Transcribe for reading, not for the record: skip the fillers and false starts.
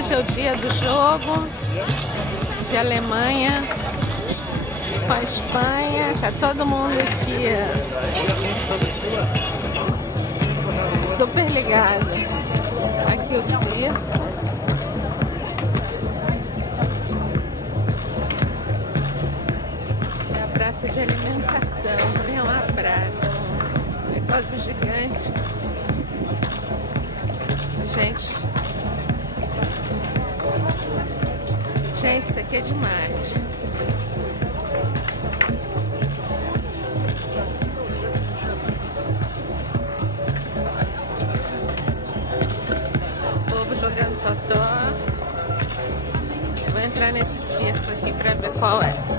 Hoje é o dia do jogo de Alemanha com a Espanha. Tá todo mundo aqui super ligado. Aqui o circo. É a praça de alimentação. É uma praça. Um negócio gigante. Gente, isso aqui é demais. O povo jogando totó. Vou entrar nesse circo aqui pra ver qual é.